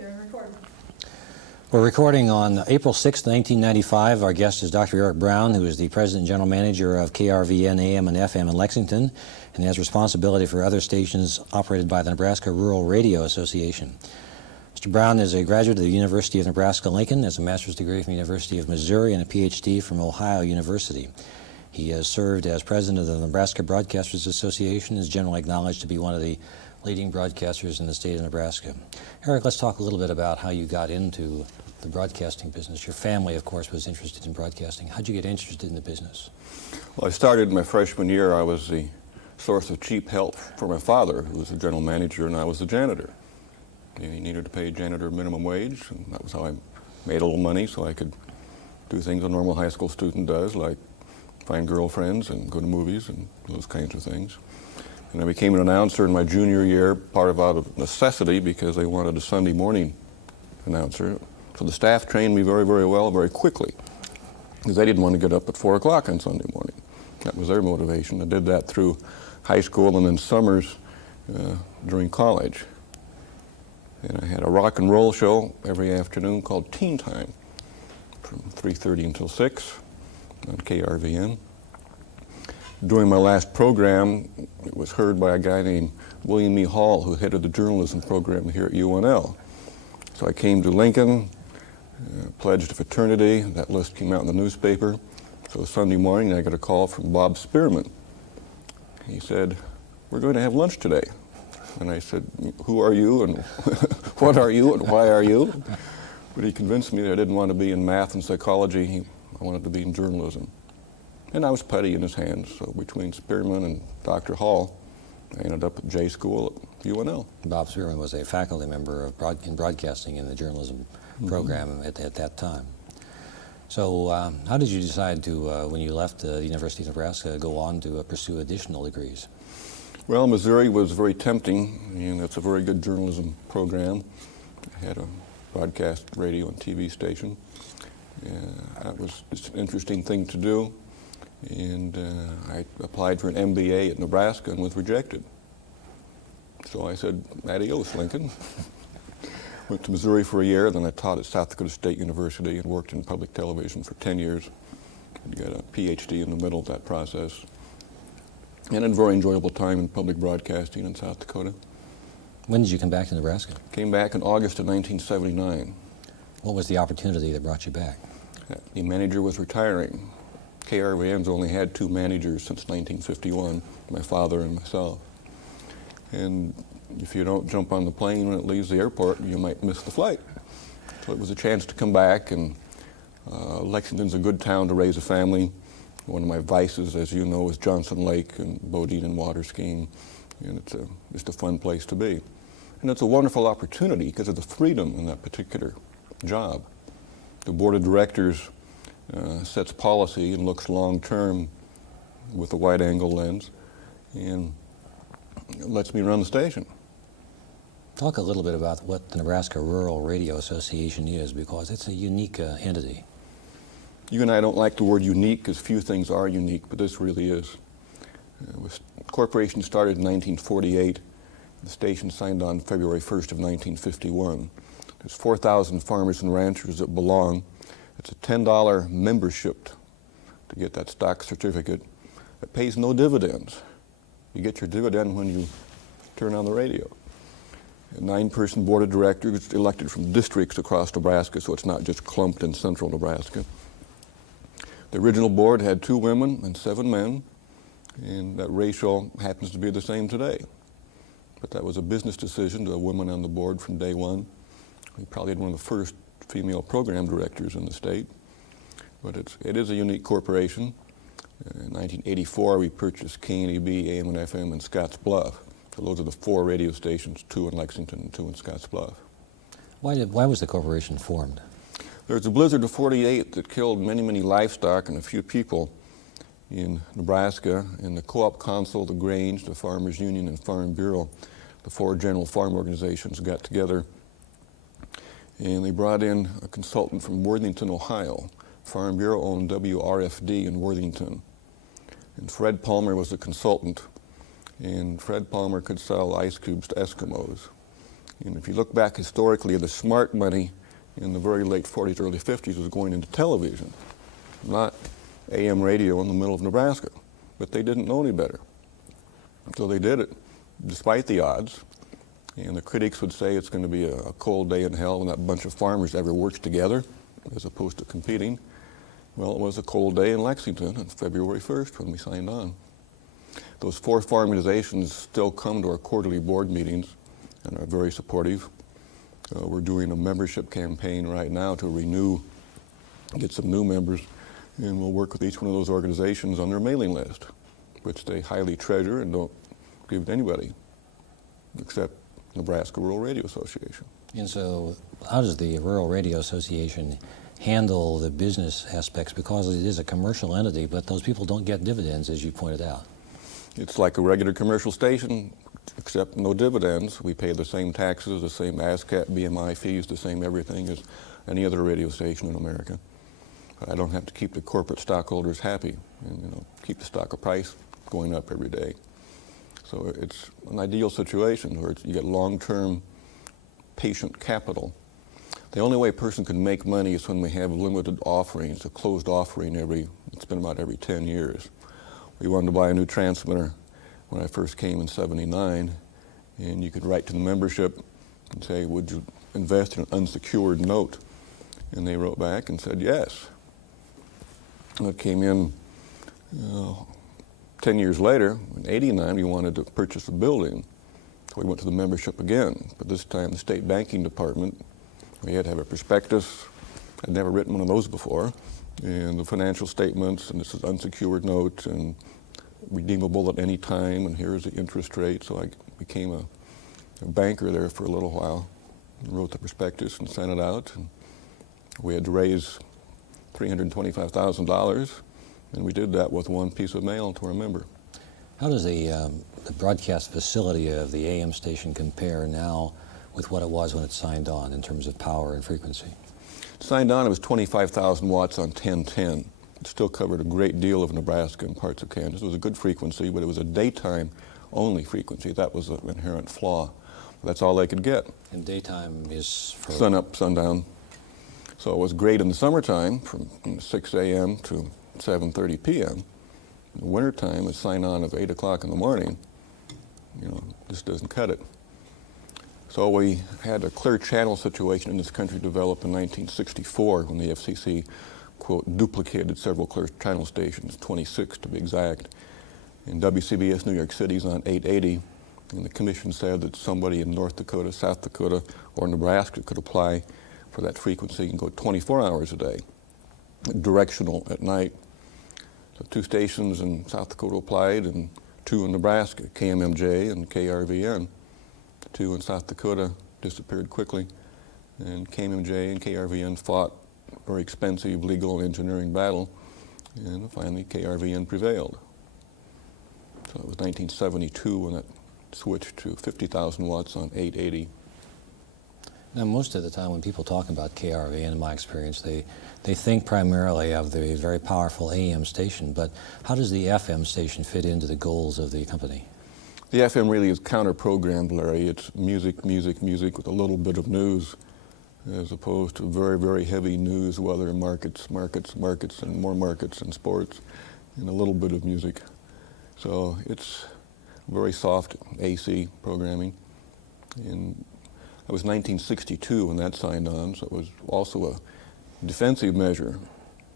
you're recording. We're recording on April 6, 1995. Our guest is Dr. Eric Brown, who is the President and General Manager of KRVN AM and FM in Lexington, and has responsibility for other stations operated by the Nebraska Rural Radio Association. Mr. Brown is a graduate of the University of Nebraska-Lincoln, has a master's degree from the University of Missouri, and a PhD from Ohio University. He has served as president of the Nebraska Broadcasters Association and is generally acknowledged to be one of the leading broadcasters in the state of Nebraska. Eric, let's talk a little bit about how you got into the broadcasting business. Your family, of course, was interested in broadcasting. How'd you get interested in the business? Well, I started my freshman year. I was the source of cheap help for my father, who was the general manager, and I was the janitor. He needed to pay a janitor minimum wage, and that was how I made a little money so I could do things a normal high school student does, like find girlfriends and go to movies and those kinds of things. And I became an announcer in my junior year, part of out of necessity because they wanted a Sunday morning announcer. So the staff trained me very, very well, very quickly, because they didn't want to get up at 4 o'clock on Sunday morning. That was their motivation. I did that through high school and then summers during college. And I had a rock and roll show every afternoon called Teen Time from 3:30 until 6 on KRVN. During my last program, it was heard by a guy named William E. Hall, who headed the journalism program here at UNL. So I came to Lincoln, pledged to fraternity. That list came out in the newspaper. So Sunday morning, I got a call from Bob Spearman. He said, "We're going to have lunch today." And I said, "Who are you, and what are you, and why are you?" But he convinced me that I didn't want to be in math and psychology. I wanted to be in journalism. And I was putty in his hands, so between Spearman and Dr. Hall, I ended up at J School at UNL. Bob Spearman was a faculty member of in broadcasting in the journalism program at that time. So how did you decide to, when you left the University of Nebraska, go on to pursue additional degrees? Well, Missouri was very tempting, and it's a very good journalism program. I had a broadcast radio and TV station. That was just an interesting thing to do. And I applied for an MBA at Nebraska and was rejected. So I said, adios, Lincoln. Went to Missouri for a year, then I taught at South Dakota State University and worked in public television for 10 years. And got a PhD in the middle of that process. And a very enjoyable time in public broadcasting in South Dakota. When did you come back to Nebraska? Came back in August of 1979. What was the opportunity that brought you back? The manager was retiring. KRVN's only had 2 managers since 1951, my father and myself. And if you don't jump on the plane when it leaves the airport, you might miss the flight. So it was a chance to come back, and Lexington's a good town to raise a family. One of my vices, as you know, is Johnson Lake and boating and water skiing, and it's just a fun place to be. And it's a wonderful opportunity because of the freedom in that particular job. The board of directors sets policy and looks long-term with a wide-angle lens, and lets me run the station. Talk a little bit about what the Nebraska Rural Radio Association is, because it's a unique entity. You and I don't like the word unique because few things are unique, but this really is. The corporation started in 1948. The station signed on February 1st of 1951. There's 4,000 farmers and ranchers that belong. It's a $10 membership to get that stock certificate. It pays no dividends. You get your dividend when you turn on the radio. A 9-person board of directors elected from districts across Nebraska, so it's not just clumped in central Nebraska. The original board had 2 women and 7 men, and that ratio happens to be the same today. But that was a business decision to have women on the board from day one. We probably had one of the first female program directors in the state. But it is a unique corporation. In 1984, we purchased KNEB, AM and FM in Scotts Bluff. So those are the 4 radio stations, 2 in Lexington and 2 in Scotts Bluff. Why was the corporation formed? There was a blizzard of '48 that killed many, many livestock and a few people in Nebraska. And the Co-op Council, the Grange, the Farmers Union, and Farm Bureau, the 4 general farm organizations got together, and they brought in a consultant from Worthington, Ohio. Farm Bureau owned WRFD in Worthington. And Fred Palmer was the consultant. And Fred Palmer could sell ice cubes to Eskimos. And if you look back historically, the smart money in the very late 40s, early 50s was going into television, not AM radio in the middle of Nebraska. But they didn't know any better. So they did it despite the odds. And the critics would say it's going to be a cold day in hell when that bunch of farmers ever works together as opposed to competing. Well, it was a cold day in Lexington on February 1st when we signed on. Those 4 farm organizations still come to our quarterly board meetings and are very supportive. We're doing a membership campaign right now to renew, get some new members, and we'll work with each one of those organizations on their mailing list, which they highly treasure and don't give to anybody except Nebraska Rural Radio Association. And so how does the Rural Radio Association handle the business aspects? Because it is a commercial entity, but those people don't get dividends, as you pointed out. It's like a regular commercial station, except no dividends. We pay the same taxes, the same ASCAP, BMI fees, the same everything as any other radio station in America. I don't have to keep the corporate stockholders happy and keep the stock price going up every day. So it's an ideal situation where you get long-term patient capital. The only way a person can make money is when we have limited offerings, a closed offering it's been about every 10 years. We wanted to buy a new transmitter when I first came in '79, and you could write to the membership and say, would you invest in an unsecured note? And they wrote back and said yes. And it came in 10 years later, in '89, we wanted to purchase a building. So we went to the membership again, but this time the state banking department, we had to have a prospectus. I'd never written one of those before. And the financial statements, and this is unsecured note, and redeemable at any time, and here's the interest rate. So I became a banker there for a little while, and wrote the prospectus and sent it out. And we had to raise $325,000, and we did that with one piece of mail to our member. How does the broadcast facility of the AM station compare now with what it was when it signed on in terms of power and frequency? Signed on, it was 25,000 watts on 1010. It still covered a great deal of Nebraska and parts of Kansas. It was a good frequency, but it was a daytime only frequency. That was an inherent flaw. That's all they could get. And daytime is for sun up, sundown. So it was great in the summertime from 6 a.m. to 7:30 p.m. In the wintertime, a sign on of 8 o'clock in the morning, just doesn't cut it. So we had a clear channel situation in this country developed in 1964 when the FCC, quote, duplicated several clear channel stations, 26 to be exact. And WCBS New York City's on 880, and the commission said that somebody in North Dakota, South Dakota, or Nebraska could apply for that frequency and go 24 hours a day, directional at night. So 2 stations in South Dakota applied and 2 in Nebraska, KMMJ and KRVN. 2 in South Dakota disappeared quickly, and KMMJ and KRVN fought a very expensive legal and engineering battle, and finally KRVN prevailed. So it was 1972 when it switched to 50,000 watts on 880. Now, most of the time when people talk about KRVN, in my experience, they think primarily of the very powerful AM station, but how does the FM station fit into the goals of the company? The FM really is counter-programmed, Larry. It's music, music, music with a little bit of news, as opposed to very, very heavy news, weather, markets, markets, markets, and more markets and sports, and a little bit of music. So it's very soft AC programming. And it was 1962 when that signed on, so it was also a defensive measure.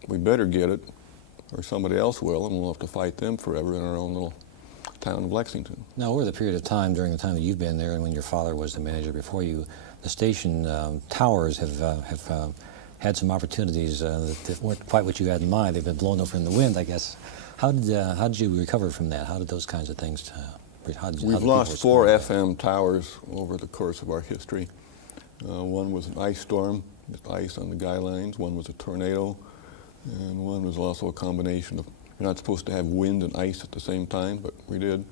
We better get it, or somebody else will, and we'll have to fight them forever in our own little town of Lexington. Now, over the period of time, during the time that you've been there and when your father was the manager before you, the station towers have had some opportunities that weren't quite what you had in mind. They've been blown over in the wind, I guess. How did you recover from that? How did those kinds of things, We've lost 4 FM towers over the course of our history. One was an ice storm, with ice on the guy lines. One was a tornado, and one was also a combination of, you're not supposed to have wind and ice at the same time, but we did.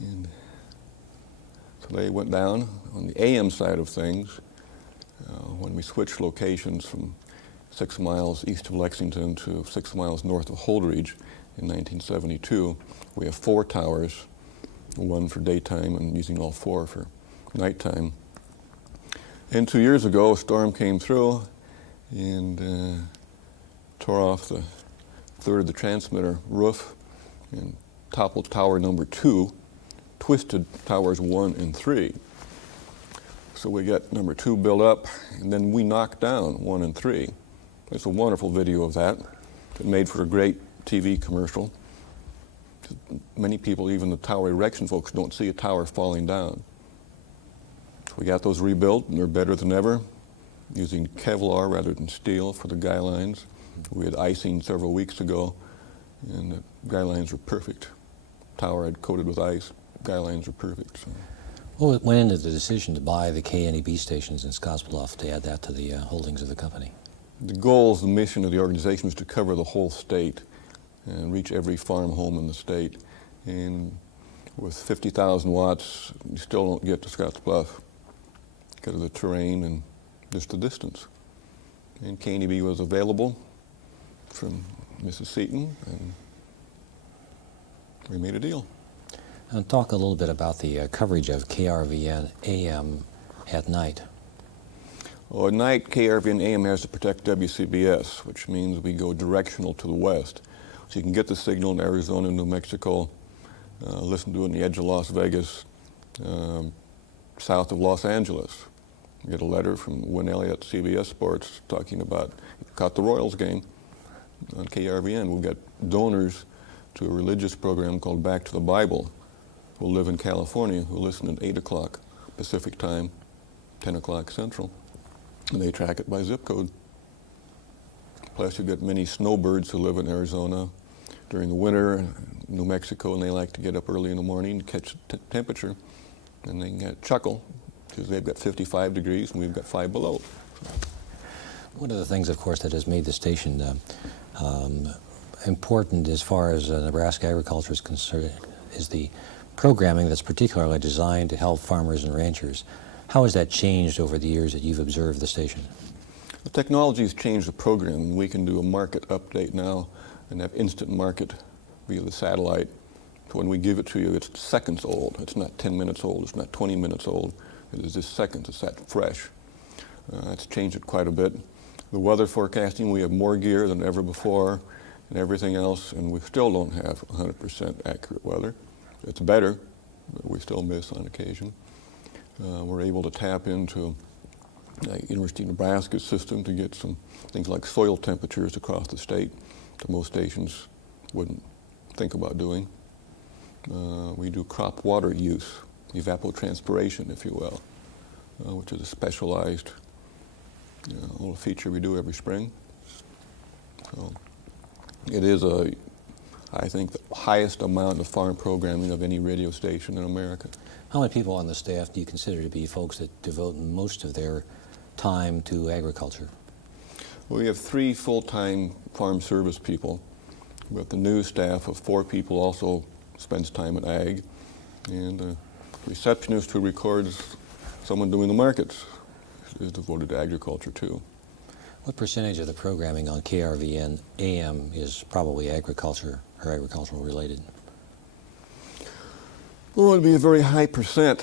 And so they went down. On the AM side of things, when we switched locations from 6 miles east of Lexington to 6 miles north of Holdridge in 1972, we have 4 towers, 1 for daytime and using all 4 for nighttime. And 2 years ago, a storm came through and tore off the third of the transmitter roof and toppled tower number 2, twisted towers 1 and 3. So we got number 2 built up, and then we knocked down 1 and 3. It's a wonderful video of that. It made for a great TV commercial. Many people, even the tower erection folks, don't see a tower falling down. So we got those rebuilt, and they're better than ever, using Kevlar rather than steel for the guy lines. We had icing several weeks ago, and the guy lines were perfect. Tower had coated with ice, guy lines were perfect. So. What went into the decision to buy the KNEB stations in Scottsbluff to add that to the holdings of the company? The goals, the mission of the organization was to cover the whole state and reach every farm home in the state. And with 50,000 watts, you still don't get to Scottsbluff because of the terrain and just the distance. And KNEB was available from Mrs. Seaton, and we made a deal. And talk a little bit about the coverage of KRVN AM at night. Well, at night, KRVN AM has to protect WCBS, which means we go directional to the west. So you can get the signal in Arizona, New Mexico, listen to it on the edge of Las Vegas, south of Los Angeles. You get a letter from Win Elliott, CBS Sports, talking about, caught the Royals game on KRVN. We've got donors to a religious program called Back to the Bible who live in California, who listen at 8 o'clock Pacific time, 10 o'clock Central, and they track it by zip code. Plus you've got many snowbirds who live in Arizona during the winter, New Mexico, and they like to get up early in the morning to catch temperature, and they can chuckle because they've got 55 degrees and we've got 5 below. One of the things, of course, that has made the station important as far as Nebraska agriculture is concerned is the programming that's particularly designed to help farmers and ranchers. How has that changed over the years that you've observed the station? The technology has changed the program. We can do a market update now and have instant market via the satellite. So when we give it to you, it's seconds old. It's not 10 minutes old. It's not 20 minutes old. It is just seconds. It's that fresh. It's changed it quite a bit. The weather forecasting, we have more gear than ever before and everything else, and we still don't have 100% accurate weather. It's better, but we still miss on occasion. We're able to tap into University of Nebraska's system to get some things like soil temperatures across the state that most stations wouldn't think about doing. We do crop water use, evapotranspiration, if you will, which is a specialized little feature we do every spring. So it is I think, the highest amount of farm programming of any radio station in America. How many people on the staff do you consider to be folks that devote most of their time to agriculture? Well, we have 3 full-time farm service people, but the news staff of 4 people also spends time at ag, and a receptionist who records someone doing the markets is devoted to agriculture too. What percentage of the programming on KRVN AM is probably agriculture or agricultural related? Well, it'd be a very high percent.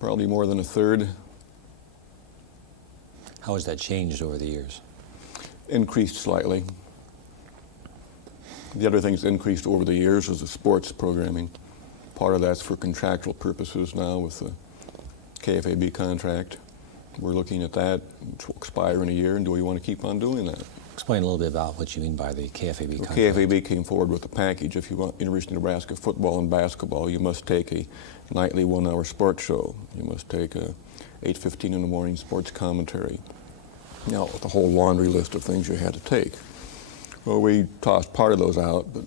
Probably more than a third. How has that changed over the years? Increased slightly. The other thing that's increased over the years is the sports programming. Part of that's for contractual purposes now with the KFAB contract. We're looking at that, which will expire in a year, and do we want to keep on doing that? Explain a little bit about what you mean by the KFAB contract. KFAB came forward with a package. If you want University of Nebraska football and basketball, you must take a nightly 1-hour sports show. You must take a 8:15 in the morning sports commentary. Now, with a whole laundry list of things you had to take. Well, we tossed part of those out, but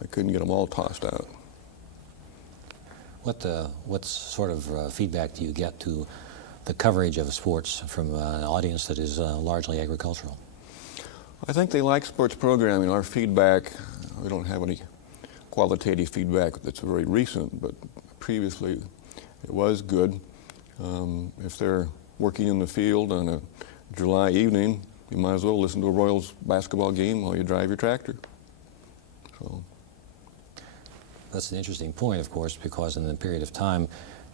I couldn't get them all tossed out. What sort of feedback do you get to the coverage of sports from an audience that is largely agricultural? I think they like sports programming. Our feedback, we don't have any qualitative feedback that's very recent, but previously it was good. If they're working in the field on a July evening, you might as well listen to a Royals basketball game while you drive your tractor. So that's an interesting point, of course, because in the period of time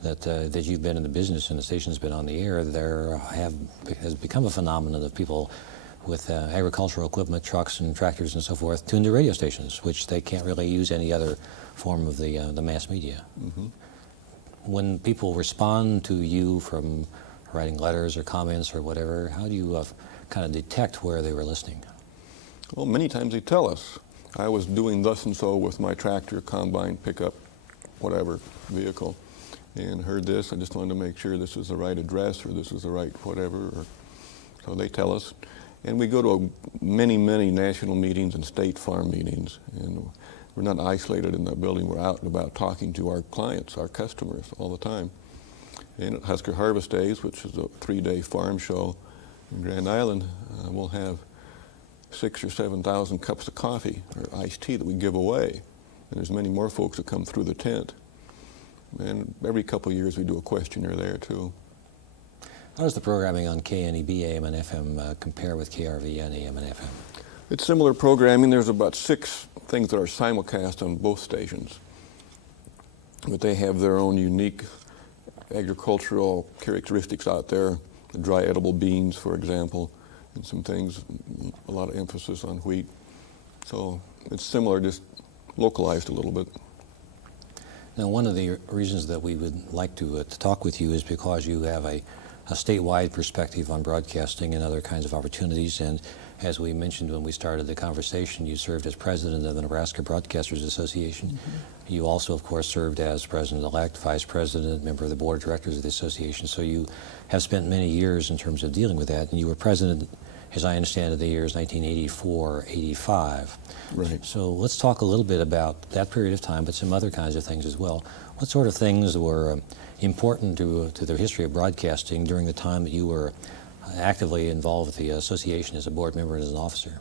that you've been in the business and the station's been on the air, has become a phenomenon of people with agricultural equipment, trucks and tractors and so forth, tuned to radio stations, which they can't really use any other form of the mass media. Mm-hmm. When people respond to you from writing letters or comments or whatever, how do you kind of detect where they were listening? Well, many times they tell us, I was doing thus and so with my tractor, combine, pickup, whatever vehicle, and heard this. I just wanted to make sure this is the right address or this is the right whatever. So they tell us. And we go to many, many national meetings and state farm meetings. And we're not isolated in that building. We're out and about talking to our clients, our customers all the time. And at Husker Harvest Days, which is a 3-day farm show in Grand Island, we'll have 6,000 or 7,000 cups of coffee or iced tea that we give away. And there's many more folks that come through the tent. And every couple of years we do a questionnaire there too. How does the programming on KNEB AM and FM compare with KRVN AM and FM? It's similar programming. There's about 6 things that are simulcast on both stations. But they have their own unique agricultural characteristics out there. The dry edible beans, for example, and some things, a lot of emphasis on wheat. So it's similar, just localized a little bit. Now, one of the reasons that we would like to talk with you is because you have a statewide perspective on broadcasting and other kinds of opportunities. And as we mentioned when we started the conversation, you served as president of the Nebraska Broadcasters Association. Mm-hmm. You also, of course, served as president-elect, vice president, member of the board of directors of the association. So you have spent many years in terms of dealing with that. And you were president, as I understand it, the years 1984-85. Right. So let's talk a little bit about that period of time, but some other kinds of things as well. What sort of things were important to the history of broadcasting during the time that you were actively involved with the association as a board member and as an officer?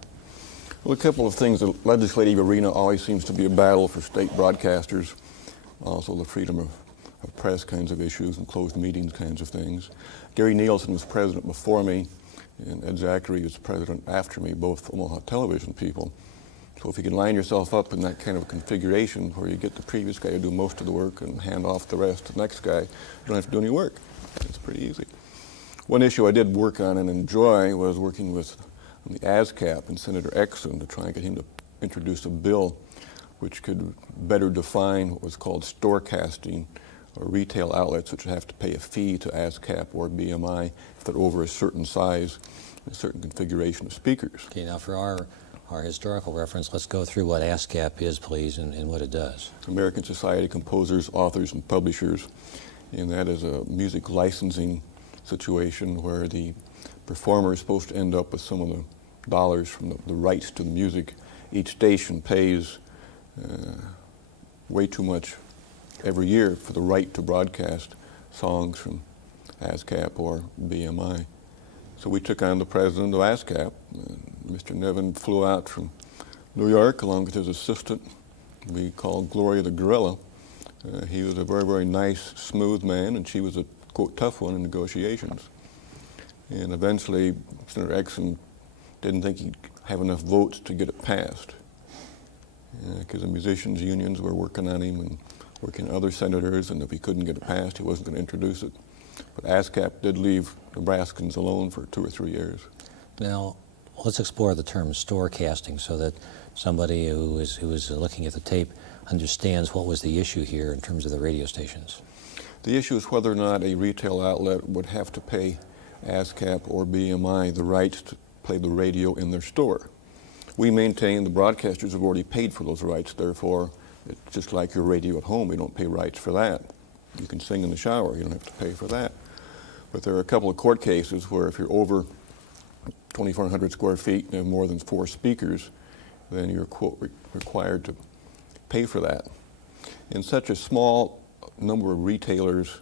Well, a couple of things. The legislative arena always seems to be a battle for state broadcasters. Also the freedom of press kinds of issues and closed meetings kinds of things. Gary Nielsen was president before me, and Ed Zachary was president after me, both Omaha television people. So if you can line yourself up in that kind of configuration where you get the previous guy to do most of the work and hand off the rest to the next guy, you don't have to do any work. It's pretty easy. One issue I did work on and enjoy was working with the ASCAP and Senator Exum to try and get him to introduce a bill which could better define what was called storecasting, or retail outlets which would have to pay a fee to ASCAP or BMI if they're over a certain size, a certain configuration of speakers. Okay, now for our historical reference, let's go through what ASCAP is, please, and what it does. American Society of Composers, Authors, and Publishers, and that is a music licensing situation where the performer is supposed to end up with some of the dollars from the rights to the music. Each station pays way too much every year for the right to broadcast songs from ASCAP or BMI. So we took on the president of ASCAP. Mr. Nevin flew out from New York along with his assistant, we called Gloria the Gorilla. He was a very, very nice, smooth man, and she was a, quote, tough one in negotiations. And eventually, Senator Exum didn't think he'd have enough votes to get it passed, because the musicians' unions were working on him and working on other senators, and if he couldn't get it passed, he wasn't going to introduce it. But ASCAP did leave Nebraskans alone for 2 or 3 years. Now, let's explore the term storecasting so that somebody who is looking at the tape understands what was the issue here in terms of the radio stations. The issue is whether or not a retail outlet would have to pay ASCAP or BMI the rights to play the radio in their store. We maintain the broadcasters have already paid for those rights, therefore it's just like your radio at home. We don't pay rights for that. You can sing in the shower, you don't have to pay for that. But there are a couple of court cases where if you're over 2,400 square feet and have more than 4 speakers, then you're, quote, required to pay for that. And such a small number of retailers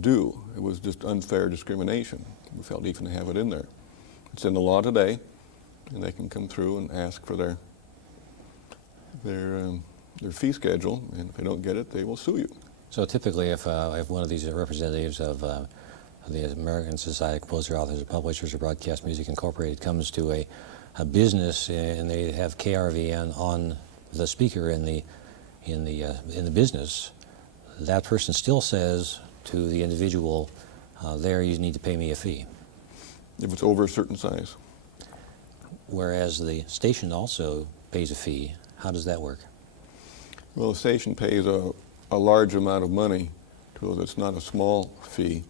do. It was just unfair discrimination. We felt even to have it in there. It's in the law today, and they can come through and ask for their fee schedule, and if they don't get it, they will sue you. So typically, if one of these representatives of the American Society of Composers, Authors, and Publishers, or Broadcast Music Incorporated comes to a business and they have KRVN on the speaker in the business, that person still says to the individual, there you need to pay me a fee. If it's over a certain size. Whereas the station also pays a fee. How does that work? Well, the station pays a large amount of money, so it's not a small fee.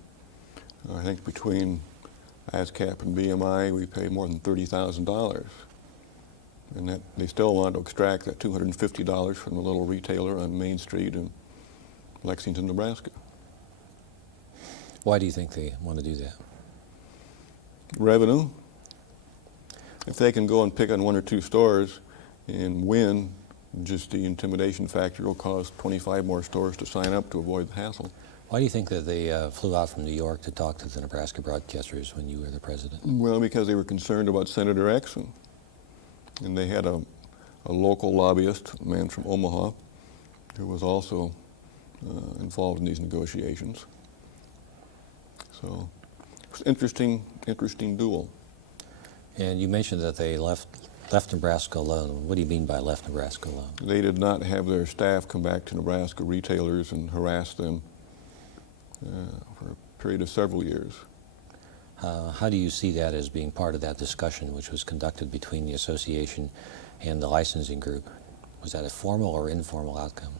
I think between ASCAP and BMI, we pay more than $30,000. And that they still want to extract that $250 from the little retailer on Main Street in Lexington, Nebraska. Why do you think they want to do that? Revenue. If they can go and pick on one or two stores and win, just the intimidation factor will cause 25 more stores to sign up to avoid the hassle. Why do you think that they flew out from New York to talk to the Nebraska broadcasters when you were the president? Well, because they were concerned about Senator X, and they had a local lobbyist, a man from Omaha, who was also involved in these negotiations. So it was an interesting duel. And you mentioned that they left Nebraska alone. What do you mean by left Nebraska alone? They did not have their staff come back to Nebraska retailers and harass them for a period of several years. How do you see that as being part of that discussion which was conducted between the association and the licensing group? Was that a formal or informal outcome?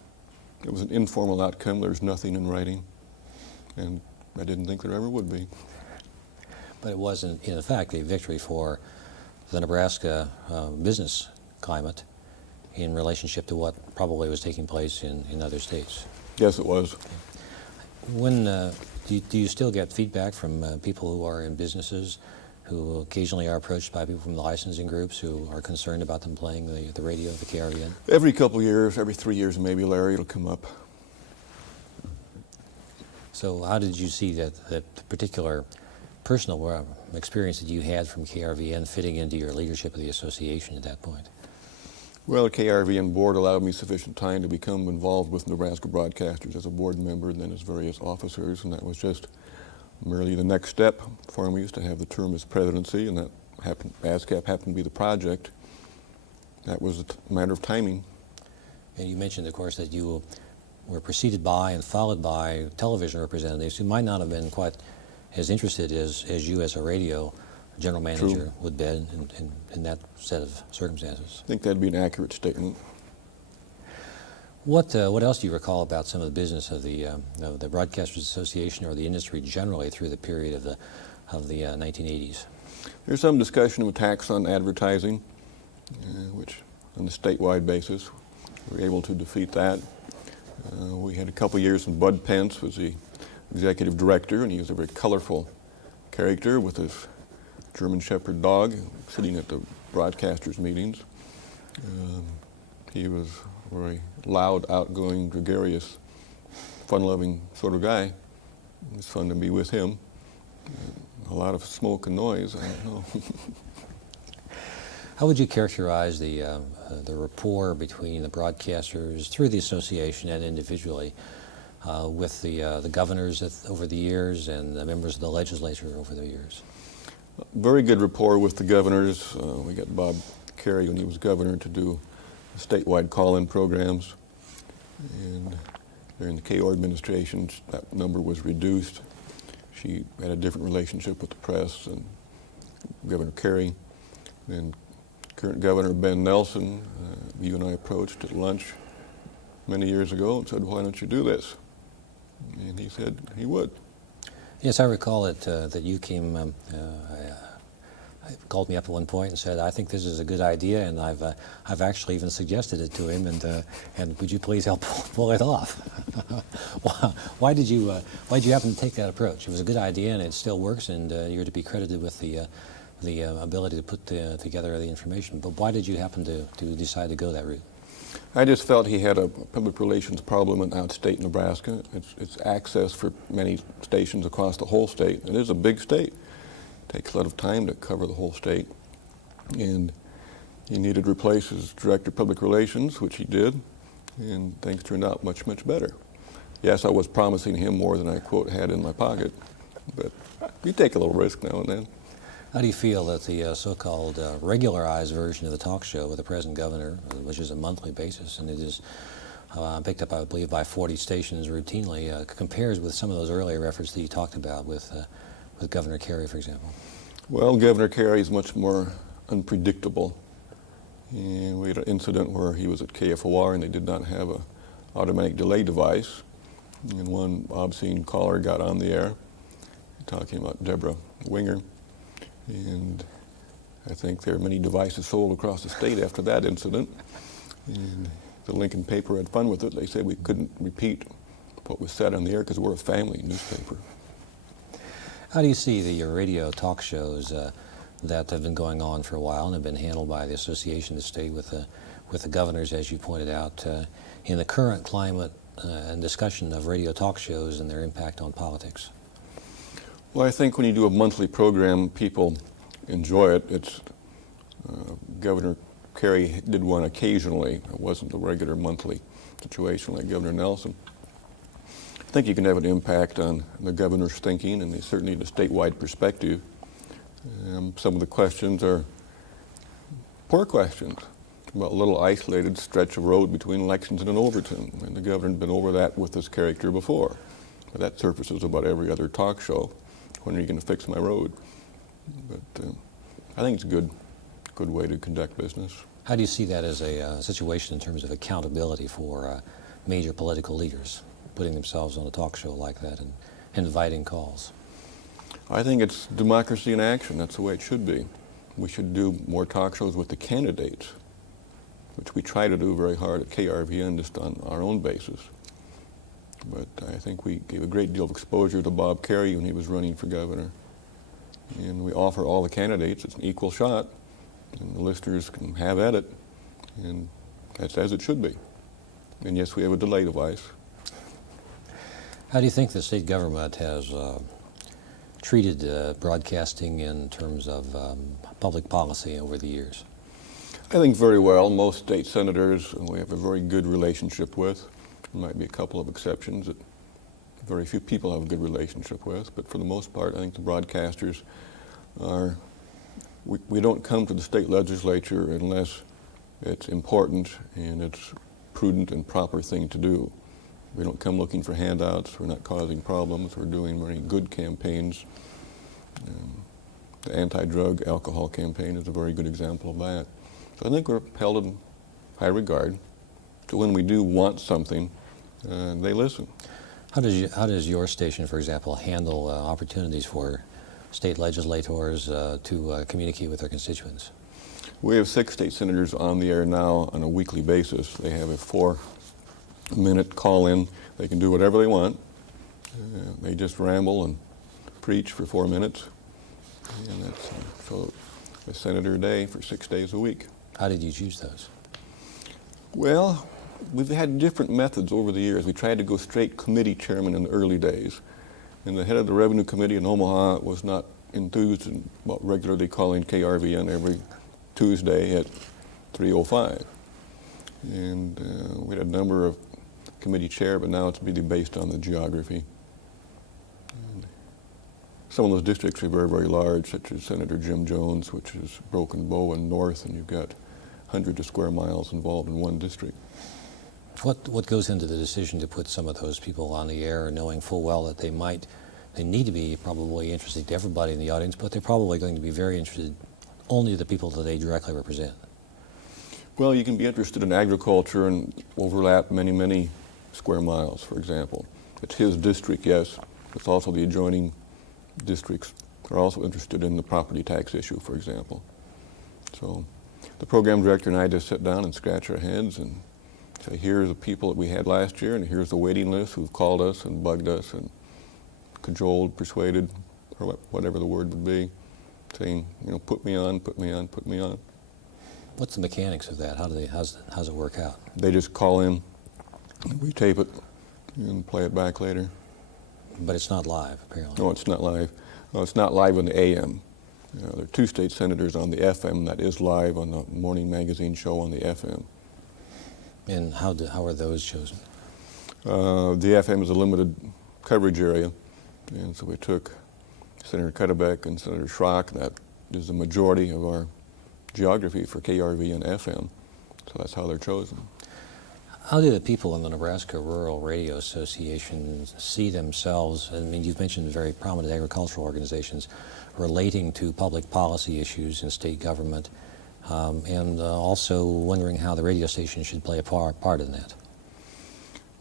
It was an informal outcome. There's nothing in writing, and I didn't think there ever would be. But it wasn't, in fact, a victory for the Nebraska business climate in relationship to what probably was taking place in other states. Yes, it was. When do you still get feedback from people who are in businesses who occasionally are approached by people from the licensing groups who are concerned about them playing the radio, the KRVN? Every couple of years, every 3 years maybe, Larry, it'll come up. So how did you see that particular personal experience that you had from KRVN fitting into your leadership of the association at that point? Well, the KRVN board allowed me sufficient time to become involved with Nebraska broadcasters as a board member and then as various officers, and that was just merely the next step for me, used to have the term as presidency, and that ASCAP happened to be the project. That was a matter of timing. And you mentioned, of course, that you were preceded by and followed by television representatives who might not have been quite as interested as you as a radio general manager True. would be in that set of circumstances. I think that'd be an accurate statement. What else do you recall about some of the business of the Broadcasters Association or the industry generally through the period of the 1980s? There's some discussion of a tax on advertising, which on a statewide basis, we were able to defeat that. We had a couple years when Bud Pence was the executive director, and he was a very colorful character with his German Shepherd dog sitting at the broadcasters' meetings. He was a very loud, outgoing, gregarious, fun-loving sort of guy. It was fun to be with him. A lot of smoke and noise, I don't know. How would you characterize the rapport between the broadcasters through the association and individually with the governors over the years and the members of the legislature over the years? Very good rapport with the governors. We got Bob Kerry when he was governor to do statewide call-in programs. And during the KO administration, that number was reduced. She had a different relationship with the press and Governor Kerry. Then current Governor Ben Nelson, you and I approached at lunch many years ago and said, "Why don't you do this?" And he said he would. Yes, I recall that you came, called me up at one point and said, "I think this is a good idea, and I've actually even suggested it to him, and would you please help pull it off?" Why did you happen to take that approach? It was a good idea, and it still works, and you're to be credited with the ability to put together the information. But why did you happen to decide to go that route? I just felt he had a public relations problem in outstate Nebraska. It's access for many stations across the whole state. It is a big state. It takes a lot of time to cover the whole state. And he needed to replace his director of public relations, which he did, and things turned out much, much better. Yes, I was promising him more than I, quote, had in my pocket, but you take a little risk now and then. How do you feel that the so-called regularized version of the talk show with the present governor, which is a monthly basis, and it is picked up, I believe, by 40 stations routinely, compares with some of those earlier efforts that you talked about with Governor Kerry, for example? Well, Governor Kerry is much more unpredictable. And we had an incident where he was at KFOR and they did not have an automatic delay device. And one obscene caller got on the air talking about Deborah Winger. And I think there are many devices sold across the state after that incident. And the Lincoln paper had fun with it. They said we couldn't repeat what was said on the air because we're a family newspaper. How do you see the radio talk shows that have been going on for a while and have been handled by the Association of the State with the governors, as you pointed out, in the current climate and discussion of radio talk shows and their impact on politics? Well, I think when you do a monthly program, people enjoy it. It's Governor Kerry did one occasionally. It wasn't the regular monthly situation like Governor Nelson. I think you can have an impact on the governor's thinking and certainly the statewide perspective. Some of the questions are poor questions about a little isolated stretch of road between Lexington and Overton. And the governor had been over that with this character before. But that surfaces about every other talk show. When are you going to fix my road? But I think it's a good way to conduct business. How do you see that as a situation in terms of accountability for major political leaders putting themselves on a talk show like that and inviting calls? I think it's democracy in action. That's the way it should be. We should do more talk shows with the candidates, which we try to do very hard at KRVN just on our own basis. But I think we gave a great deal of exposure to Bob Kerry when he was running for governor. And we offer all the candidates, it's an equal shot, and the listeners can have at it. And that's as it should be. And yes, we have a delay device. How do you think the state government has treated broadcasting in terms of public policy over the years? I think very well. Most state senators we have a very good relationship with. There might be a couple of exceptions that very few people have a good relationship with, but for the most part, I think the broadcasters are, we don't come to the state legislature unless it's important and it's prudent and proper thing to do. We don't come looking for handouts. We're not causing problems. We're doing very good campaigns. The anti-drug alcohol campaign is a very good example of that. So I think we're held in high regard. So when we do want something, they listen. How does your station, for example, handle opportunities for state legislators to communicate with their constituents? We have 6 state senators on the air now on a weekly basis. They have a 4-minute call-in. They can do whatever they want. They just ramble and preach for 4 minutes. And that's so a senator a day for 6 days a week. How did you choose those? Well, we've had different methods over the years. We tried to go straight committee chairman in the early days. And the head of the Revenue Committee in Omaha was not enthused about regularly calling KRVN every Tuesday at 3:05. And we had a number of committee chair, but now it's really based on the geography. And some of those districts are very, very large, such as Senator Jim Jones, which is Broken Bow and North, and you've got hundreds of square miles involved in one district. What goes into the decision to put some of those people on the air, knowing full well that they need to be probably interesting to everybody in the audience, but they're probably going to be very interested only to the people that they directly represent? Well, you can be interested in agriculture and overlap many, many square miles, for example. It's his district, yes. It's also the adjoining districts are also interested in the property tax issue, for example. So the program director and I just sit down and scratch our heads and say, here's the people that we had last year, and here's the waiting list who've called us and bugged us and cajoled, persuaded, or whatever the word would be, saying, put me on, put me on, put me on. What's the mechanics of that? How's it work out? They just call in, we tape it, and play it back later. But it's not live, apparently. No, it's not live. No, it's not live on the AM. There are 2 state senators on the FM that is live on the morning magazine show on the FM. And how are those chosen? The FM is a limited coverage area, and so we took Senator Cuddebeck and Senator Schrock. That is the majority of our geography for KRV and FM, so that's how they're chosen. How do the people in the Nebraska Rural Radio Association see themselves? I mean, you've mentioned very prominent agricultural organizations relating to public policy issues in state government, and also wondering how the radio station should play a part in that.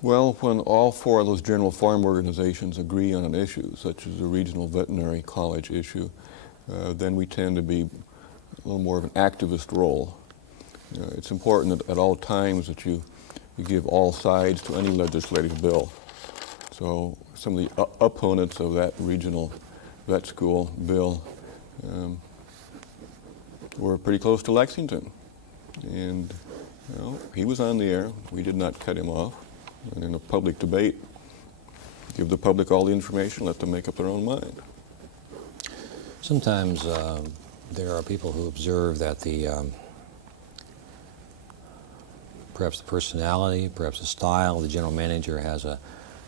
Well, when all four of those general farm organizations agree on an issue, such as the regional veterinary college issue, then we tend to be a little more of an activist role. It's important that at all times that you give all sides to any legislative bill. So some of the opponents of that regional vet school bill were pretty close to Lexington. And he was on the air. We did not cut him off. And in a public debate, give the public all the information, let them make up their own mind. Sometimes there are people who observe that perhaps the personality, perhaps the style of the general manager has a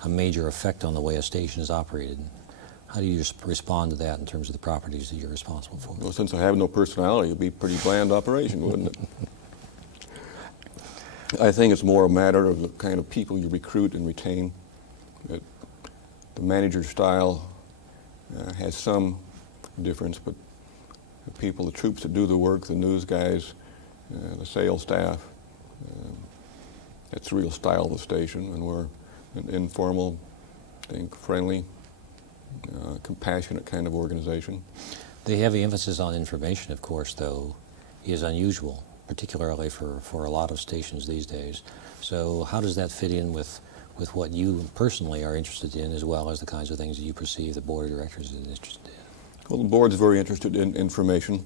major effect on the way a station is operated. How do you respond to that in terms of the properties that you're responsible for? Well, since I have no personality, it'd be a pretty bland operation, wouldn't it? I think it's more a matter of the kind of people you recruit and retain. That the manager's style has some difference, but the people, the troops that do the work, the news guys, the sales staff, that's the real style of the station, and we're an informal, I think, friendly, compassionate kind of organization. The heavy emphasis on information, of course, though, is unusual, particularly for a lot of stations these days. So how does that fit in with what you personally are interested in, as well as the kinds of things that you perceive the board of directors is interested in? Well, the board's very interested in information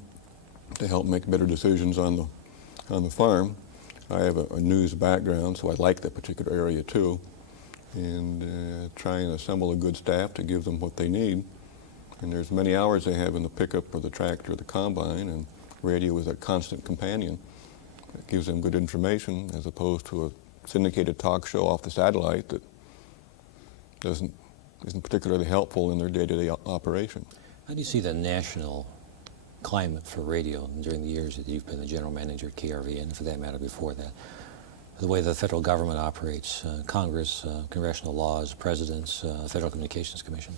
to help make better decisions on the farm. I have a news background, so I like that particular area too, and try and assemble a good staff to give them what they need. And there's many hours they have in the pickup or the tractor or the combine, and radio is a constant companion. It gives them good information as opposed to a syndicated talk show off the satellite that isn't particularly helpful in their day-to-day operation. How do you see the national climate for radio during the years that you've been the general manager at KRV, and for that matter before that? The way the federal government operates, Congress, congressional laws, presidents, Federal Communications Commission?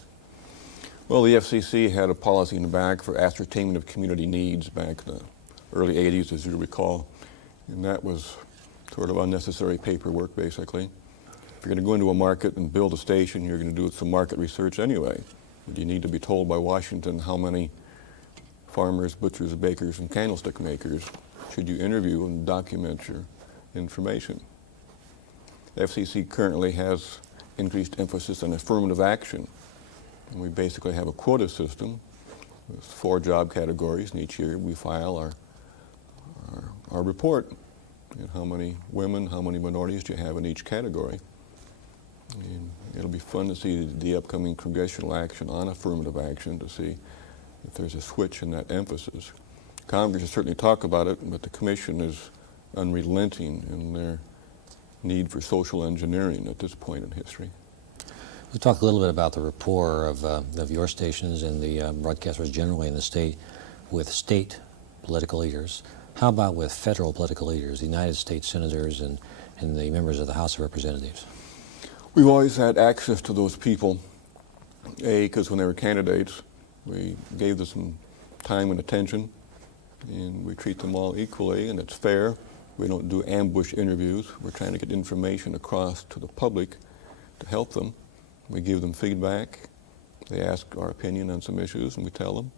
Well, the FCC had a policy in the back for ascertainment of community needs back in the early 80s, as you recall, and that was sort of unnecessary paperwork, basically. If you're going to go into a market and build a station, you're going to do some market research anyway. You need to be told by Washington how many farmers, butchers, bakers, and candlestick makers should you interview and document your information. The FCC currently has increased emphasis on affirmative action. And we basically have a quota system with 4 job categories, and each year we file our report. And how many women, how many minorities do you have in each category? And it'll be fun to see the upcoming congressional action on affirmative action to see if there's a switch in that emphasis. Congress has certainly talked about it, but the Commission is unrelenting in their need for social engineering at this point in history. We'll talk a little bit about the rapport of your stations and the broadcasters generally in the state with state political leaders. How about with federal political leaders, the United States senators and the members of the House of Representatives? We've always had access to those people, because when they were candidates, we gave them some time and attention, and we treat them all equally, and it's fair. We don't do ambush interviews. We're trying to get information across to the public to help them. We give them feedback. They ask our opinion on some issues, and we tell them.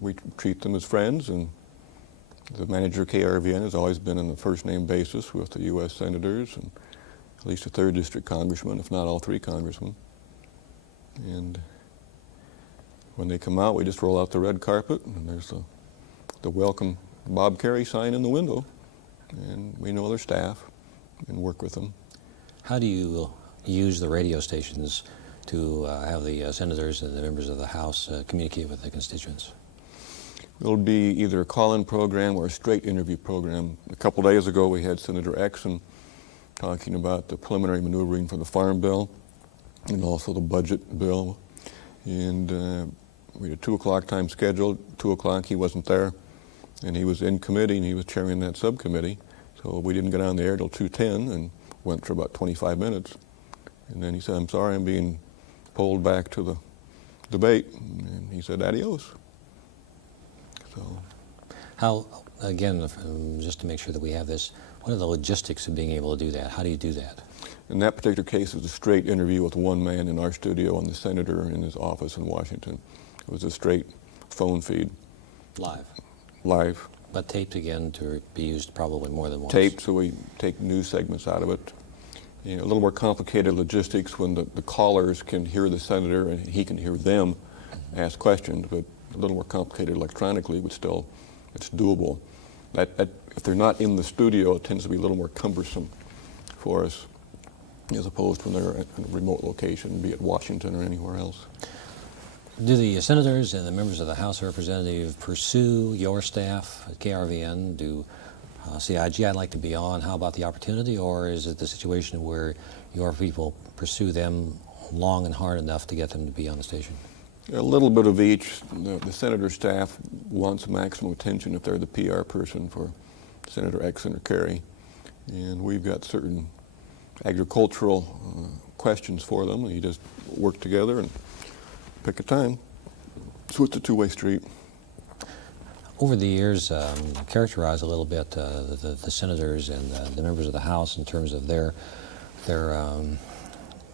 We treat them as friends, and the manager of KRVN has always been on a first-name basis with the U.S. senators and at least a 3rd district congressman, if not all 3 congressmen. And when they come out, we just roll out the red carpet, and there's the welcome Bob Kerry sign in the window, and we know their staff and work with them. How do you use the radio stations to have the senators and the members of the House communicate with the constituents? It'll be either a call-in program or a straight interview program. A couple days ago, we had Senator Exon talking about the preliminary maneuvering for the Farm Bill and also the budget bill. And we had a 2 o'clock time scheduled. 2 o'clock, he wasn't there. And he was in committee, and he was chairing that subcommittee. So we didn't get on the air till 2:10 and went for about 25 minutes. And then he said, "I'm sorry, I'm being pulled back to the debate." And he said, "Adios." So, How, again, just to make sure that we have this, what are the logistics of being able to do that? How do you do that? in that particular case, it was a straight interview with one man in our studio and the senator in his office in Washington. It was a straight phone feed, live. But taped again to be used probably more than once. Taped, so we take news segments out of it. You know, a little more complicated logistics when the callers can hear the senator and he can hear them ask questions, but a little more complicated electronically, but still, it's doable. If they're not in the studio, it tends to be a little more cumbersome for us, as opposed to when they're at a remote location, be it Washington or anywhere else. Do the senators and the members of the House of Representatives pursue your staff at KRVN? Do say, gee, I'd like to be on, how about the opportunity? Or is it the situation where your people pursue them long and hard enough to get them to be on the station? A little bit of each. The senator staff wants maximum attention if they're the PR person for Senator X, Senator Kerry. And we've got certain agricultural questions for them. And you just work together and pick a time. So it's a two-way street. Over the years, characterize a little bit the senators and the members of the House in terms of their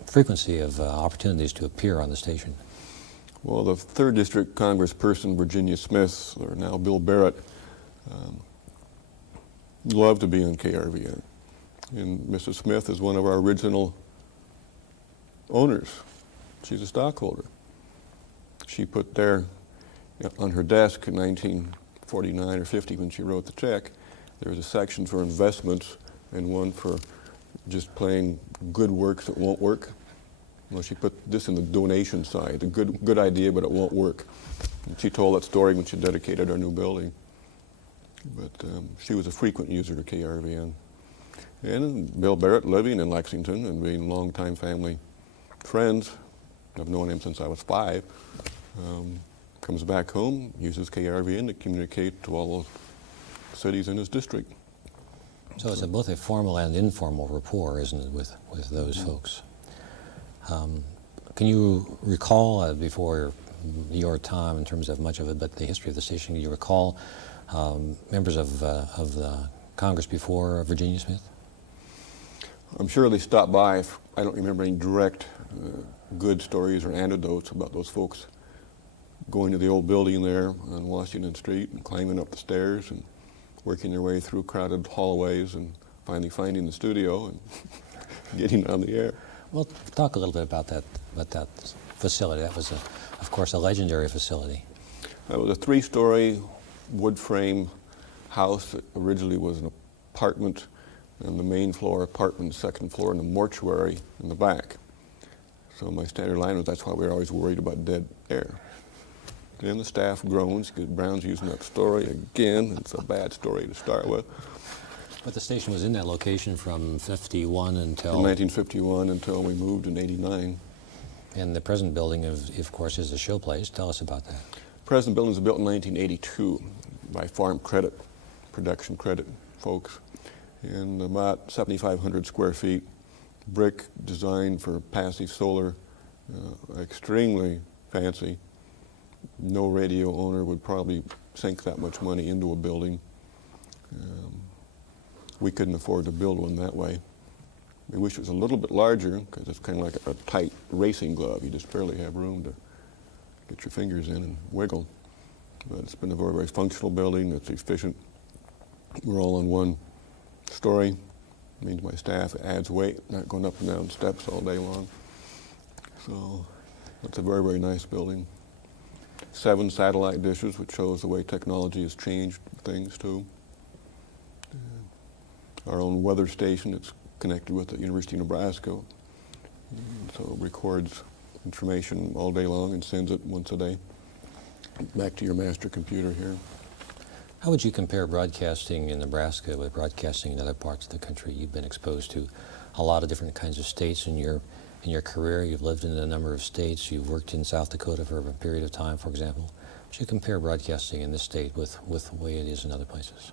frequency of opportunities to appear on the station. Well, the 3rd District Congressperson, Virginia Smith, or now Bill Barrett, loved to be on KRVN. And Mrs. Smith is one of our original owners. She's a stockholder. She put there on her desk in 1949 or 50 when she wrote the check, there was a section for investments and one for just plain good works that won't work. Well, she put this in the donation side, a good idea, but it won't work. And she told that story when she dedicated our new building. But she was a frequent user of KRVN. And Bill Barrett, living in Lexington and being longtime family friends, I've known him since I was 5, comes back home, uses KRVN to communicate to all the cities in his district. So it's both a formal and informal rapport, isn't it, with those folks? Can you recall, before your time in terms of much of it, but the history of the station, can you recall members of the Congress before Virginia Smith? I'm sure they stopped by. I don't remember any direct good stories or anecdotes about those folks going to the old building there on Washington Street and climbing up the stairs and working their way through crowded hallways and finally finding the studio and getting on the air. Well, talk a little bit about that facility. That was, of course, a legendary facility. That was a 3-story wood frame house that originally was an apartment, and the main floor apartment, second floor, and a mortuary in the back. So my standard line was, that's why we were always worried about dead air. Then the staff groans because Brown's using that story again. It's a bad story to start with. But the station was in that location from 51 until... From 1951 until we moved in 89. And the present building, of course, is a show place. Tell us about that. Present building was built in 1982 by Farm Credit, production credit folks. And about 7,500 square feet, brick designed for passive solar, extremely fancy. No radio owner would probably sink that much money into a building. We couldn't afford to build one that way. We wish it was a little bit larger because it's kind of like a tight racing glove. You just barely have room to get your fingers in and wiggle. But it's been a very, very functional building. It's efficient. We're all on one story. It means my staff adds weight, not going up and down steps all day long. So it's a very, very nice building. 7 satellite dishes, which shows the way technology has changed things too. Our own weather station, it's connected with the University of Nebraska. So it records information all day long and sends it once a day back to your master computer here. How would you compare broadcasting in Nebraska with broadcasting in other parts of the country? You've been exposed to a lot of different kinds of states in your career. You've lived in a number of states. You've worked in South Dakota for a period of time, for example. Would you compare broadcasting in this state with the way it is in other places?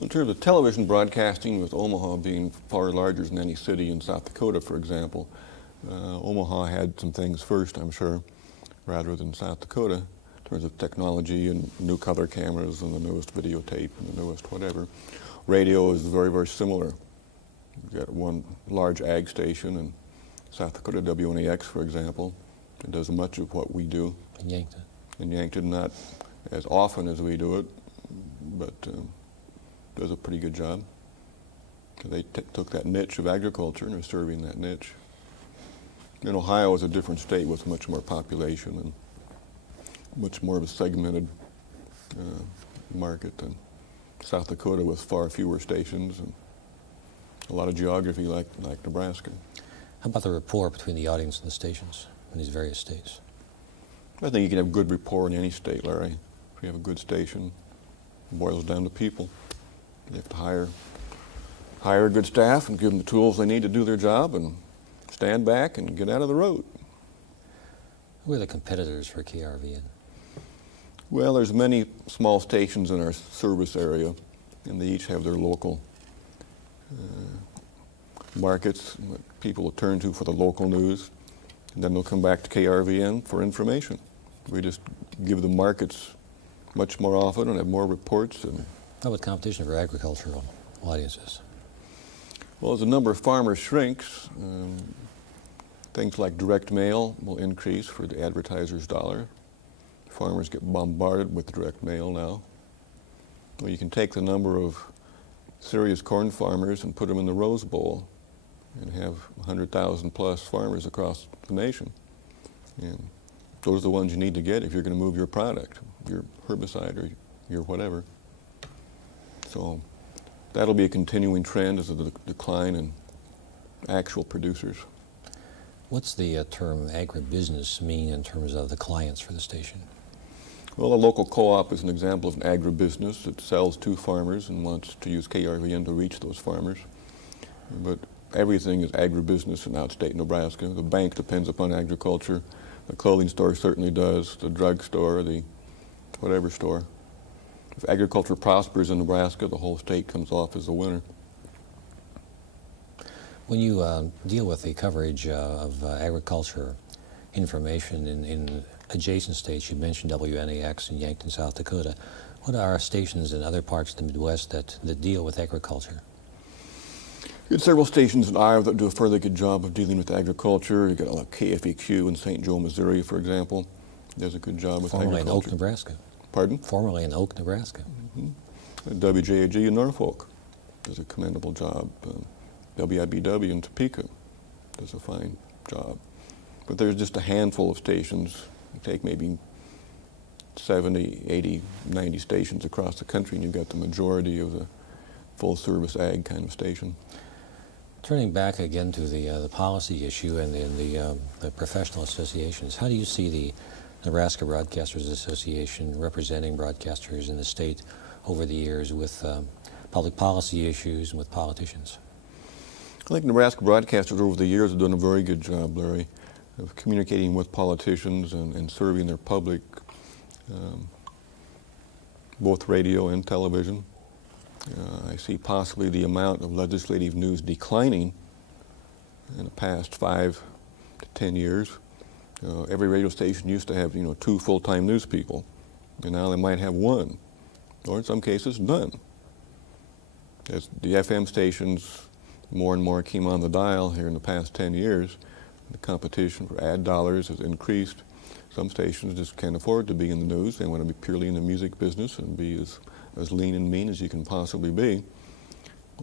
In terms of television broadcasting, with Omaha being far larger than any city in South Dakota, for example, Omaha had some things first, I'm sure, rather than South Dakota, in terms of technology and new color cameras and the newest videotape and the newest whatever. Radio is very, very similar. You've got one large ag station in South Dakota, WNEX, for example. It does much of what we do. In Yankton. In Yankton, not as often as we do it, but does a pretty good job. They took that niche of agriculture and are serving that niche. And Ohio is a different state with much more population and much more of a segmented market than South Dakota, with far fewer stations and a lot of geography like Nebraska. How about the rapport between the audience and the stations in these various states? I think you can have good rapport in any state, Larry. If you have a good station, it boils down to people. You have to hire a good staff and give them the tools they need to do their job and stand back and get out of the road. Who are the competitors for KRVN? Well, there's many small stations in our service area, and they each have their local markets that people will turn to for the local news, and then they'll come back to KRVN for information. We just give the markets much more often and have more reports. And how about competition for agricultural audiences? well, as the number of farmers shrinks, things like direct mail will increase for the advertiser's dollar. Farmers get bombarded with direct mail now. Well, you can take the number of serious corn farmers and put them in the Rose Bowl and have 100,000 plus farmers across the nation. And those are the ones you need to get if you're going to move your product, your herbicide or your whatever. So that'll be a continuing trend as a decline in actual producers. What's the term agribusiness mean in terms of the clients for the station? Well, a local co-op is an example of an agribusiness that sells to farmers and wants to use KRVN to reach those farmers. But everything is agribusiness in outstate Nebraska. The bank depends upon agriculture. The clothing store certainly does. The drugstore, the whatever store. If agriculture prospers in Nebraska, the whole state comes off as a winner. When you deal with the coverage of agriculture information in adjacent states, you mentioned WNAX in Yankton, South Dakota. What are stations in other parts of the Midwest that deal with agriculture? There's several stations in Iowa that do a fairly good job of dealing with agriculture. You've got like KFEQ in St. Joe, Missouri, for example. Does a good job with Formerly agriculture. in Oak, Nebraska. Pardon? Formerly in Oak, Nebraska. Mm-hmm. WJAG in Norfolk does a commendable job. WIBW in Topeka does a fine job. But there's just a handful of stations. You take maybe 70, 80, 90 stations across the country, and you've got the majority of the full-service ag kind of station. Turning back again to the policy issue and the professional associations, how do you see the Nebraska Broadcasters Association representing broadcasters in the state over the years with public policy issues and with politicians? I think Nebraska broadcasters over the years have done a very good job, Larry, of communicating with politicians and serving their public, both radio and television. I see possibly the amount of legislative news declining in the past 5 to 10 years. Every radio station used to have, 2 full-time news people, and now they might have 1, or in some cases none. As the FM stations more and more came on the dial here in the past 10 years, the competition for ad dollars has increased. Some stations just can't afford to be in the news. They want to be purely in the music business and be as lean and mean as you can possibly be,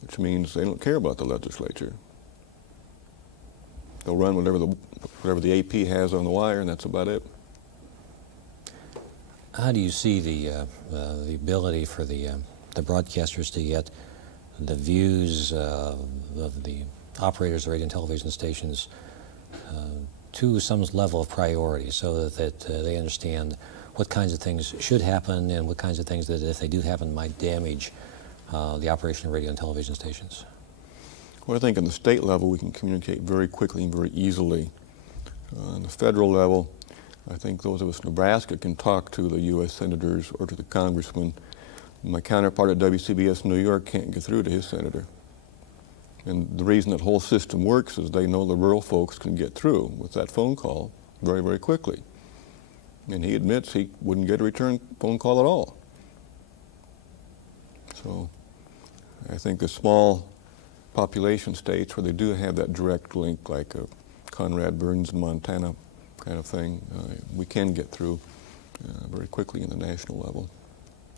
which means they don't care about the legislature. They'll run whatever the AP has on the wire, and that's about it. How do you see the ability for the broadcasters to get the views of the operators of radio and television stations to some level of priority, so that they understand what kinds of things should happen and what kinds of things that, if they do happen, might damage the operation of radio and television stations? Well, I think on the state level we can communicate very quickly and very easily. On the federal level, I think those of us in Nebraska can talk to the U.S. senators or to the congressmen My counterpart at WCBS New York can't get through to his senator. And the reason that whole system works is they know the rural folks can get through with that phone call very, very quickly. And he admits he wouldn't get a return phone call at all. So I think the small population states where they do have that direct link, like Conrad Burns in Montana kind of thing, we can get through very quickly in the national level.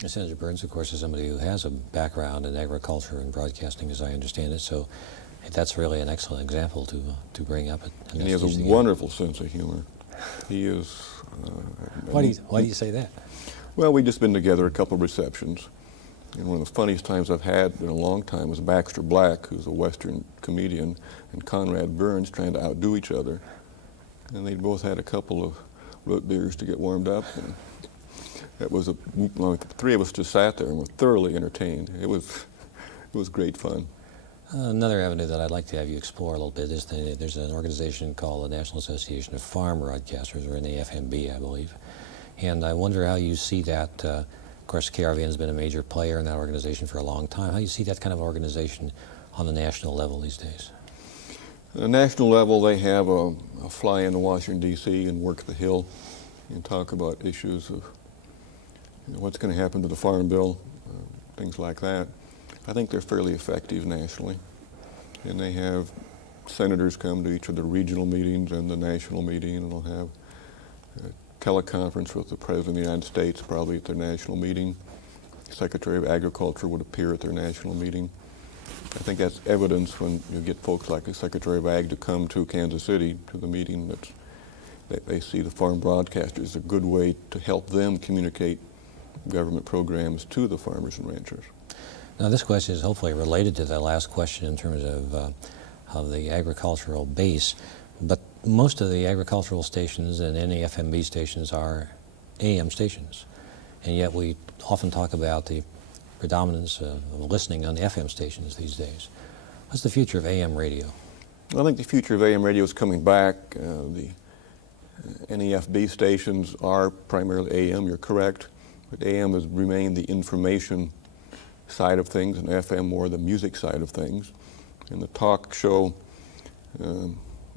Senator Burns, of course, is somebody who has a background in agriculture and broadcasting, as I understand it, so that's really an excellent example to bring up. And he has a wonderful sense of humor. He is... Why do you say that? Well, we've just been together a couple of receptions, and one of the funniest times I've had in a long time was Baxter Black, who's a Western comedian, and Conrad Burns trying to outdo each other. And they both had a couple of root beers to get warmed up. And it was the three of us just sat there and were thoroughly entertained. It was great fun. Another avenue that I'd like to have you explore a little bit is there's an organization called the National Association of Farm Broadcasters, or NAFMB, I believe. And I wonder how you see that. Of course, KRVN has been a major player in that organization for a long time. How do you see that kind of organization on the national level these days? At the national level, they have a fly into Washington, D.C. and work the Hill and talk about issues of what's going to happen to the Farm Bill, things like that. I think they're fairly effective nationally. And they have senators come to each of the regional meetings and the national meeting, and they'll have a teleconference with the President of the United States probably at their national meeting. The Secretary of Agriculture would appear at their national meeting. I think that's evidence when you get folks like the Secretary of Ag to come to Kansas City to the meeting that they see the farm broadcaster as a good way to help them communicate government programs to the farmers and ranchers. Now, this question is hopefully related to that last question in terms of the agricultural base, but most of the agricultural stations and NAFMB stations are AM stations, and yet we often talk about the predominance of listening on FM stations these days. What's the future of AM radio? I think the future of AM radio is coming back. The NAFB stations are primarily AM, you're correct, but AM has remained the information side of things and FM more the music side of things. And the talk show,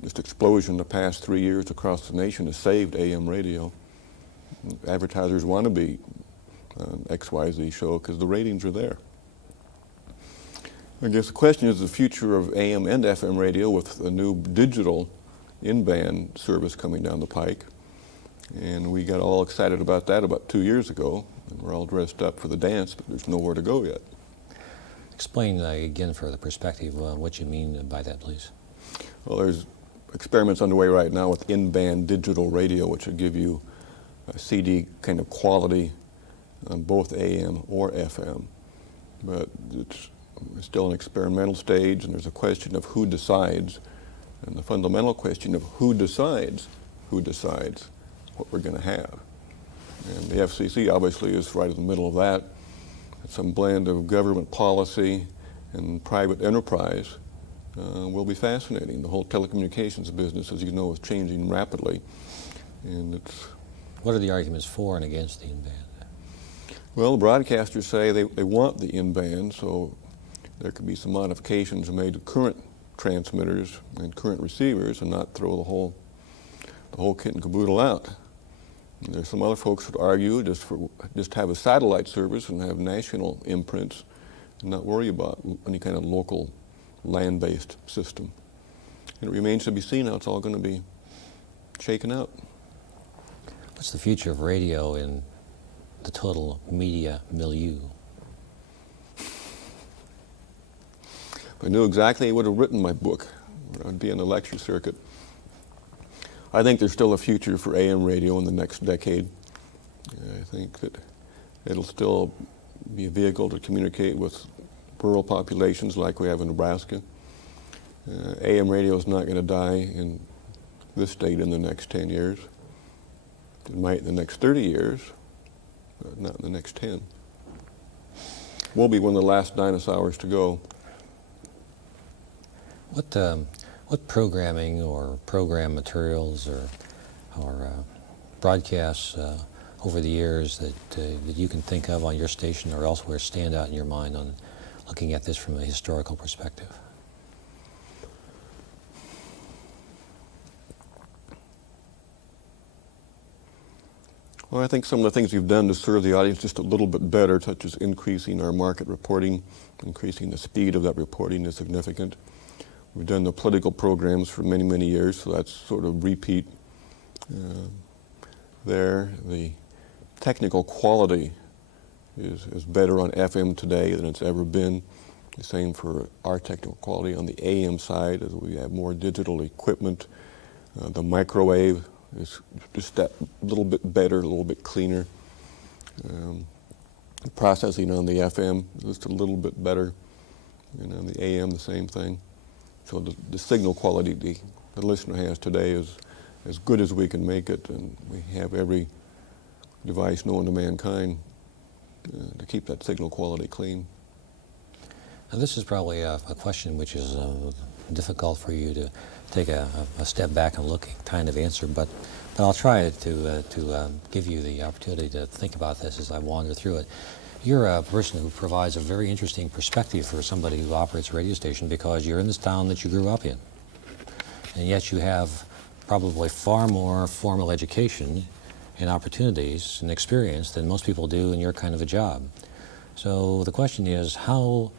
just explosion the past 3 years across the nation has saved AM radio. Advertisers want to be on XYZ show because the ratings are there. I guess the question is the future of AM and FM radio with a new digital in-band service coming down the pike. And we got all excited about that about 2 years ago. And we're all dressed up for the dance, but there's nowhere to go yet. Explain again for the perspective what you mean by that, please. Well, there's experiments underway right now with in-band digital radio, which will give you a CD kind of quality on both AM or FM. But it's still an experimental stage, and there's a question of who decides. And the fundamental question of who decides what we're going to have. And the FCC obviously is right in the middle of that. It's some blend of government policy and private enterprise will be fascinating. The whole telecommunications business, as you know, is changing rapidly. And it's... What are the arguments for and against the in-band? Well, the broadcasters say they want the in-band, so there could be some modifications made to current transmitters and current receivers and not throw the whole kit and caboodle out. And there's some other folks that argue just have a satellite service and have national imprints and not worry about any kind of local land-based system. And it remains to be seen how it's all going to be shaken out. What's the future of radio in the total media milieu? If I knew exactly, I would have written my book. I'd be in the lecture circuit. I think there's still a future for AM radio in the next decade. I think that it'll still be a vehicle to communicate with rural populations like we have in Nebraska. AM radio is not going to die in this state in the next 10 years. It might in the next 30 years, but not in the next 10. We'll be one of the last dinosaurs to go. What programming or program materials or broadcasts over the years that you can think of on your station or elsewhere stand out in your mind on looking at this from a historical perspective? Well, I think some of the things we've done to serve the audience just a little bit better, such as increasing our market reporting, increasing the speed of that reporting is significant. We've done the political programs for many, many years, so that's sort of repeat there. The technical quality is better on FM today than it's ever been. The same for our technical quality on the AM side, as we have more digital equipment. The microwave is just that little bit better, a little bit cleaner. The processing on the FM is just a little bit better, and on the AM the same thing. So the signal quality the listener has today is as good as we can make it, and we have every device known to mankind to keep that signal quality clean. Now, this is probably a question which is difficult for you to take a step back and look kind of answer, but I'll try to give you the opportunity to think about this as I wander through it. You're a person who provides a very interesting perspective for somebody who operates a radio station, because you're in this town that you grew up in, and yet you have probably far more formal education and opportunities and experience than most people do in your kind of a job. So the question is, how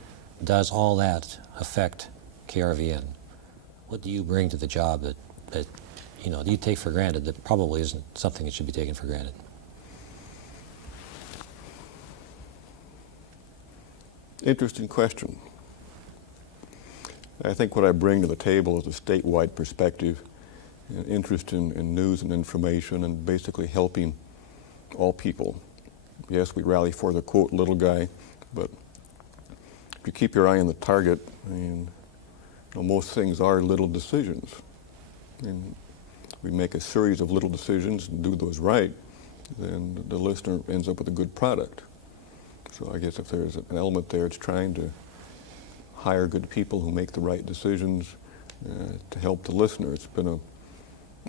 does all that affect KRVN? What do you bring to the job that do you take for granted that probably isn't something that should be taken for granted? Interesting question. I think what I bring to the table is a statewide perspective, an interest in news and information, and basically helping all people. Yes, we rally for the, quote, little guy, but if you keep your eye on the target, most things are little decisions. And we make a series of little decisions and do those right, then the listener ends up with a good product. So I guess if there's an element there, it's trying to hire good people who make the right decisions to help the listener. It's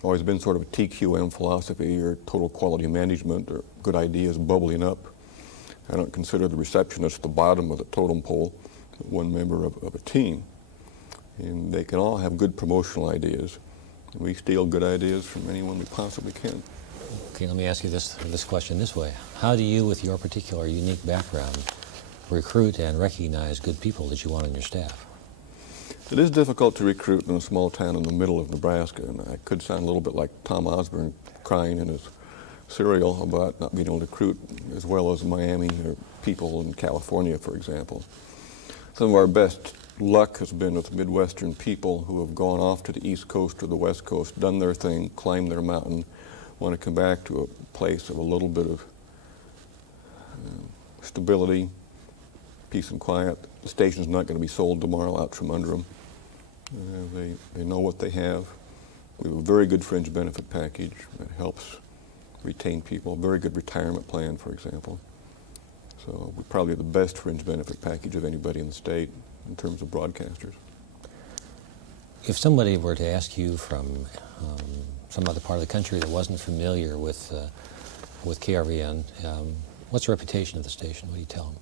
always been sort of a TQM philosophy, or total quality management, or good ideas bubbling up. I don't consider the receptionist the bottom of the totem pole, but one member of a team. And they can all have good promotional ideas. We steal good ideas from anyone we possibly can. Okay, let me ask you this question this way. How do you, with your particular unique background, recruit and recognize good people that you want on your staff? It is difficult to recruit in a small town in the middle of Nebraska, and I could sound a little bit like Tom Osborne crying in his serial about not being able to recruit as well as Miami or people in California, for example. Some of our best luck has been with Midwestern people who have gone off to the East Coast or the West Coast, done their thing, climbed their mountain, want to come back to a place of a little bit of stability, peace and quiet. The station's not going to be sold tomorrow out from under them. They know what they have. We have a very good fringe benefit package that helps retain people, a very good retirement plan, for example. So we're probably the best fringe benefit package of anybody in the state in terms of broadcasters. If somebody were to ask you from some other part of the country that wasn't familiar with KRVN, what's the reputation of the station? What do you tell them?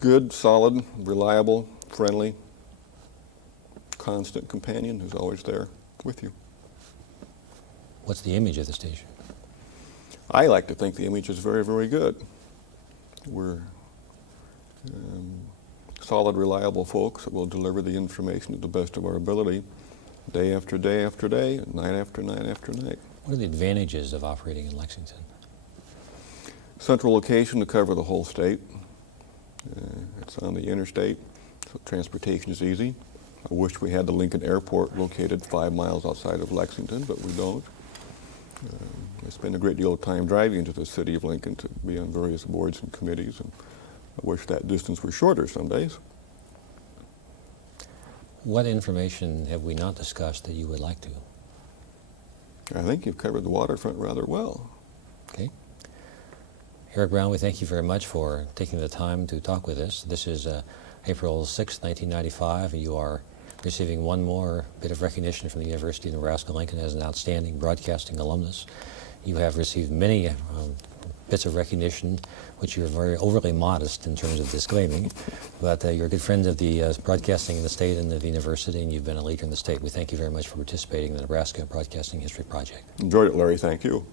Good, solid, reliable, friendly, constant companion who's always there with you. What's the image of the station? I like to think the image is very, very good. We're solid, reliable folks that will deliver the information to the best of our ability, day after day after day, night after night after night. What are the advantages of operating in Lexington? Central location to cover the whole state. It's on the interstate, so transportation is easy. I wish we had the Lincoln Airport located 5 miles outside of Lexington, but we don't. I spend a great deal of time driving to the city of Lincoln to be on various boards and committees, and I wish that distance were shorter some days. What information have we not discussed that you would like to? I think you've covered the waterfront rather well. Okay. Eric Brown, we thank you very much for taking the time to talk with us. This is April 6, 1995, and you are receiving one more bit of recognition from the University of Nebraska-Lincoln as an outstanding broadcasting alumnus. You have received many bits of recognition, which you're very overly modest in terms of disclaiming, but you're a good friend of the broadcasting in the state and of the university, and you've been a leader in the state. We thank you very much for participating in the Nebraska Broadcasting History Project. Enjoyed it, Larry. Thank you.